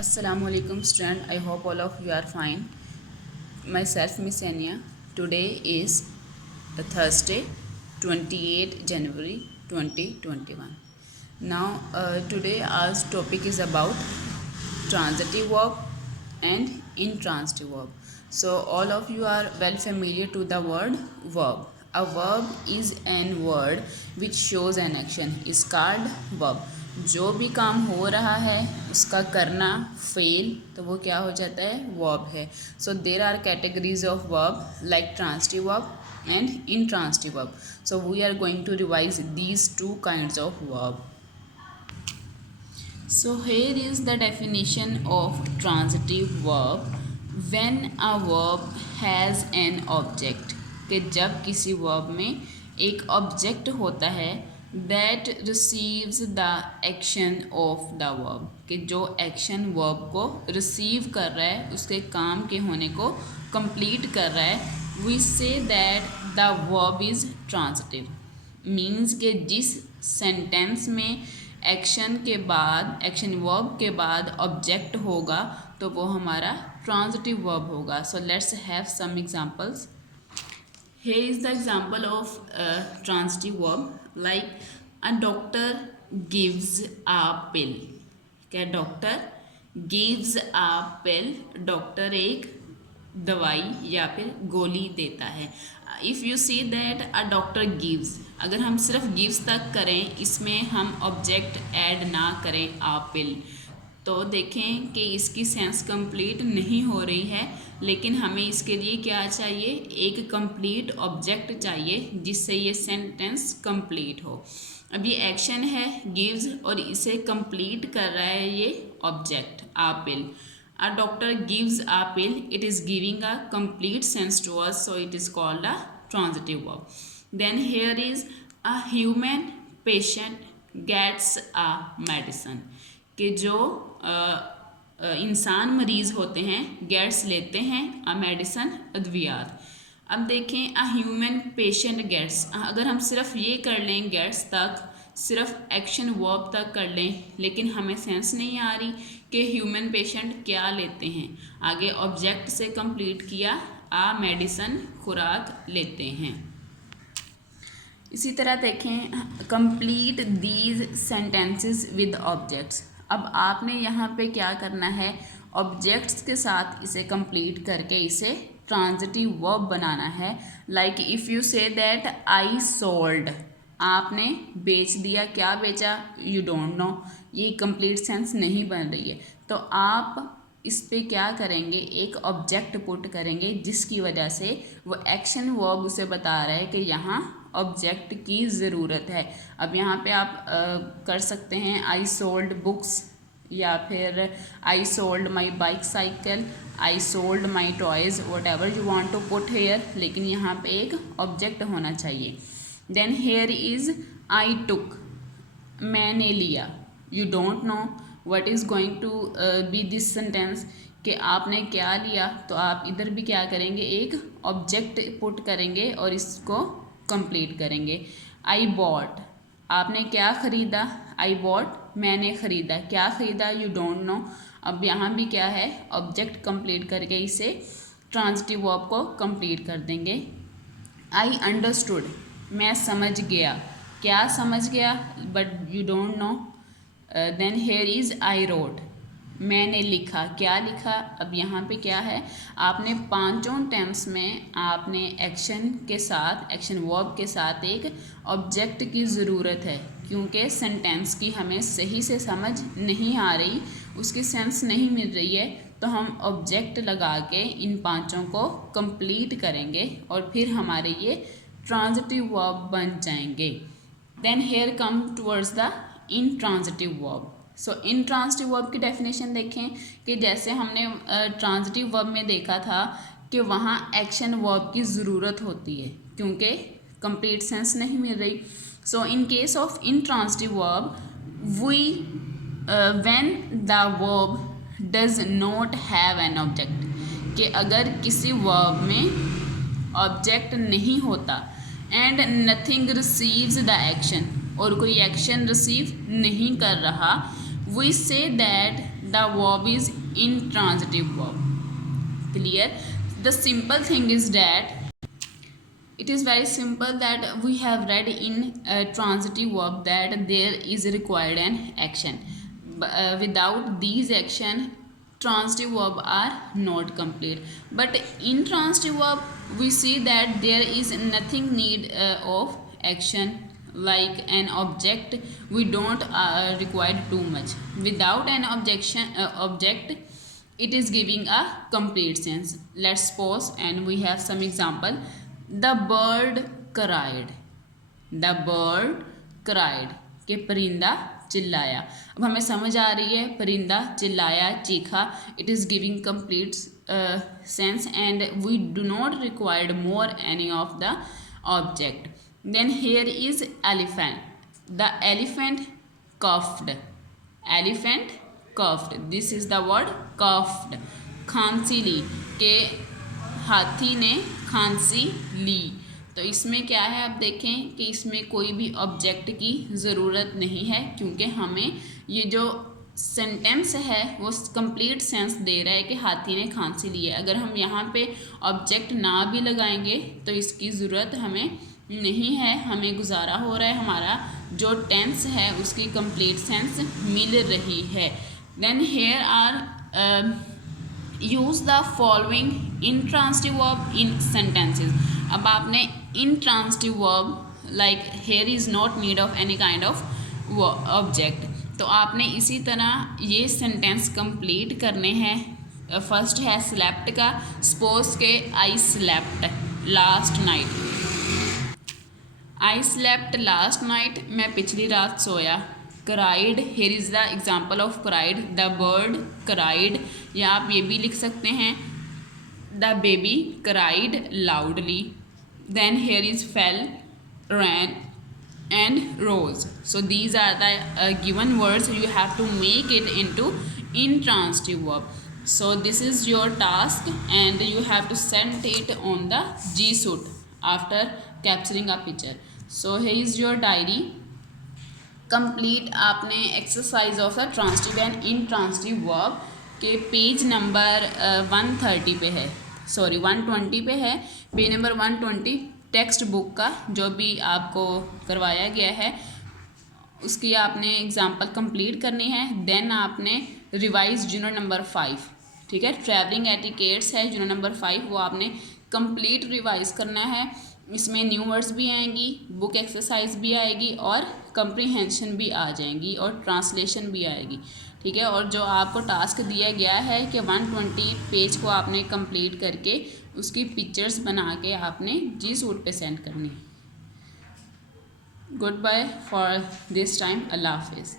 Assalamualaikum student. I hope all of you are fine. Myself Miss Ania. Today is the Thursday, 28 January 2021. Now today our topic is about transitive verb and intransitive verb. So all of you are well familiar to the word verb. A verb is an word which shows an action is called verb. जो भी काम हो रहा है उसका करना fail तो वो क्या हो जाता है वर्ब है. So there are categories of verb like transitive verb and intransitive verb. So we are going to revise these two kinds of verb. So here is the definition of transitive verb. When a verb has an object, कि जब किसी verb में एक object होता है that receives the action of the verb, कि जो action verb को receive कर रहा है उसके काम के होने को complete कर रहा है, we say that the verb is transitive. Means कि जिस सेंटेंस में एक्शन के बाद एक्शन वर्ब के बाद ऑब्जेक्ट होगा तो वो हमारा ट्रांजिटिव वर्ब होगा. So let's have some examples. Here is the example of transitive verb like a doctor gives a pill. क्या doctor gives a pill, doctor एक दवाई या फिर गोली देता है. If you see that a doctor gives, अगर हम सिर्फ गिव्स तक करें, इसमें हम ऑब्जेक्ट ऐड ना करें आ पिल, तो देखें कि इसकी सेंस कंप्लीट नहीं हो रही है. लेकिन हमें इसके लिए क्या चाहिए, एक कंप्लीट ऑब्जेक्ट चाहिए जिससे ये सेंटेंस कंप्लीट हो. अब ये एक्शन है गिव्स और इसे कंप्लीट कर रहा है ये object a pill. A doctor gives a pill, it is giving a complete sense to us, so it is called a transitive verb. Then here is a human patient gets a medicine, कि जो इंसान मरीज़ होते हैं gets लेते हैं a medicine अद्वियात. अब देखें a human patient gets, अगर हम सिर्फ ये कर लें गेट्स तक, सिर्फ एक्शन वर्ब तक कर लें, लेकिन हमें सेंस नहीं आ रही कि ह्यूमन पेशेंट क्या लेते हैं. आगे ऑब्जेक्ट से कंप्लीट किया आ मेडिसिन खुराक लेते हैं. इसी तरह देखें complete these sentences with objects. अब आपने यहाँ पे क्या करना है, ऑब्जेक्ट्स के साथ इसे कंप्लीट करके इसे ट्रांजिटिव वर्ब बनाना है. Like if you say that I sold, आपने बेच दिया. क्या बेचा, यू डोंट नो, ये कंप्लीट सेंस नहीं बन रही है. तो आप इस पे क्या करेंगे, एक ऑब्जेक्ट पुट करेंगे जिसकी वजह से वो एक्शन वर्ब उसे बता रहा है कि यहाँ ऑब्जेक्ट की ज़रूरत है. अब यहाँ पे आप कर सकते हैं आई सोल्ड बुक्स, या फिर I sold my bike cycle, I sold my toys, whatever you want to put here, लेकिन यहाँ पे एक ऑब्जेक्ट होना चाहिए. Then here is I took, मैंने लिया. You don't know what is going to be this sentence, कि आपने क्या लिया. तो आप इधर भी क्या करेंगे, एक ऑब्जेक्ट पुट करेंगे और इसको कंप्लीट करेंगे. आई बॉट, आपने क्या ख़रीदा, आई बॉट मैंने ख़रीदा. क्या ख़रीदा, यू डोंट नो. अब यहाँ भी क्या है, ऑब्जेक्ट कंप्लीट करके इसे ट्रांजिटिव वर्ब को कंप्लीट कर देंगे. आई अंडरस्टूड, मैं समझ गया. क्या समझ गया, but you don't know. Then here is I wrote, मैंने लिखा. क्या लिखा, अब यहाँ पे क्या है, आपने पांचों टेंस में आपने एक्शन के साथ एक्शन वर्ब के साथ एक ऑब्जेक्ट की ज़रूरत है, क्योंकि सेंटेंस की हमें सही से समझ नहीं आ रही, उसकी सेंस नहीं मिल रही है. तो हम ऑब्जेक्ट लगा के इन पांचों को कंप्लीट करेंगे और फिर हमारे ये ट्रांजिटिव वर्ब बन जाएंगे. Then here come towards the intransitive verb. So intransitive verb की डेफिनेशन देखें कि जैसे हमने ट्रांजिटिव वर्ब में देखा था कि वहाँ एक्शन वर्ब की ज़रूरत होती है क्योंकि कंप्लीट सेंस नहीं मिल रही. So in case of intransitive verb we when the verb does not have an object, कि अगर किसी वर्ब में ऑब्जेक्ट नहीं होता and nothing receives the action, और कोई एक्शन रिसीव नहीं कर रहा, we say that the verb is intransitive verb. Clear? The simple thing is that it is very simple that we have read in transitive verb that there is required an action. Without these action, transitive verb are not complete. But in transitive verb, we see that there is nothing need of action like an object. We don't require too much. Without an object, it is giving a complete sense. Let's pause and we have some example. The bird cried. The bird cried कि परिंदा चिल्लाया. अब हमें समझ आ रही है परिंदा चिल्लाया चीखा. It is giving complete sense and we do not require more any of the object. Then here is elephant. The elephant coughed. Elephant coughed. This is the word coughed. खांसी ली के हाथी ने खांसी ली. तो इसमें क्या है आप देखें कि इसमें कोई भी ऑब्जेक्ट की ज़रूरत नहीं है क्योंकि हमें ये जो सेंटेंस है वो कंप्लीट सेंस दे रहा है कि हाथी ने खांसी ली है. अगर हम यहाँ पे ऑब्जेक्ट ना भी लगाएंगे तो इसकी ज़रूरत हमें नहीं है. हमें गुजारा हो रहा है, हमारा जो टेंस है उसकी कंप्लीट सेंस मिल रही है. Then here are use the following intransitive verb in sentences. अब आपने intransitive verb like here is not need of any kind of object, तो आपने इसी तरह ये सेंटेंस कंप्लीट करने हैं. फर्स्ट है स्लेप्ट का. सपोज के I slept last night. I slept last night, मैं पिछली रात सोया. Cried, here is the example of cried. The bird cried, या आप ये भी लिख सकते हैं the baby cried loudly. Then here is fell, ran and rose. So these are the given words. You have to make it into intransitive verb. So this is your task and you have to send it on the G Suite after capturing a picture. So here is your diary. Complete आपने exercise of the transitive and intransitive verb के page number 130 पे है, sorry 120 पे है. Page number 120 text book का जो भी आपको करवाया गया है उसकी आपने एग्जाम्पल कंप्लीट करनी है. देन आपने रिवाइज यूनिट नंबर 5, ठीक है, ट्रैवलिंग एटिकेट्स है यूनिट नंबर 5, वो आपने कंप्लीट रिवाइज करना है. इसमें न्यू वर्ड्स भी आएंगी, बुक एक्सरसाइज भी आएगी और कंप्रीहेंशन भी आ जाएंगी और ट्रांसलेशन भी आएगी, ठीक है. और जो आपको टास्क दिया गया है कि 120 पेज को आपने कंप्लीट करके उसकी पिक्चर्स बना के आपने जी सूट पे सेंड करनी. Goodbye for this time. अल्लाह हाफिज़.